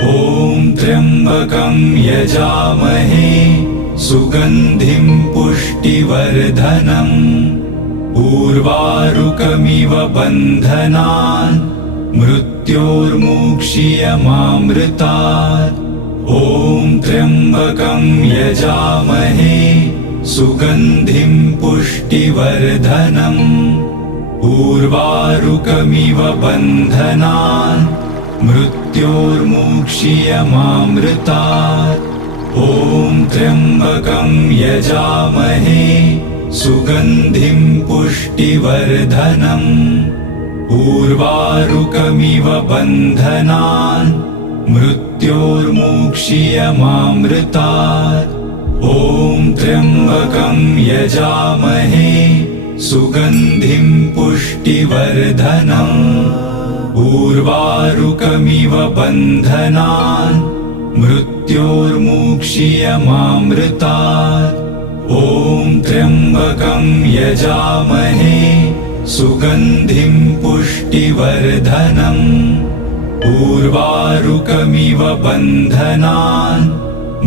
ॐ त्र्यम्बकं यजामहे सुगन्धिं पुष्टिवर्धनम् उर्वारुकमिव बन्धनान् मृत्योर्मुक्षीयमामृतात्। ॐ त्र्यम्बकं यजामहे सुगन्धिं पुष्टिवर्धनम् उर्वारुकमिव बन्धनान् मृत्योर्मुक्षीयमामृतात्। ॐ त्र्यम्बकं यजामहे सुगन्धिं पुष्टिवर्धनम् उर्वारुकमिव बन्धनान् मृत्योर्मुक्षीयमामृतात्। ॐ त्र्यम्बकं यजामहे सुगन्धिं पुष्टिवर्धनम् उर्वारुकमिव बन्धनान् मृत्योर्मुक्षीयमामृतात्। ॐ त्र्यम्बकं यजामहे सुगन्धिं पुष्टिवर्धनम् उर्वारुकमिव बन्धनान्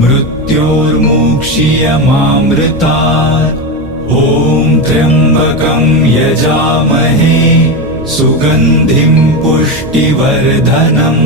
मृत्योर्मुक्षीयमामृतात्। ॐ त्र्यम्बकं यजामहे सुगन्धिं पुष्टिवर्धनम्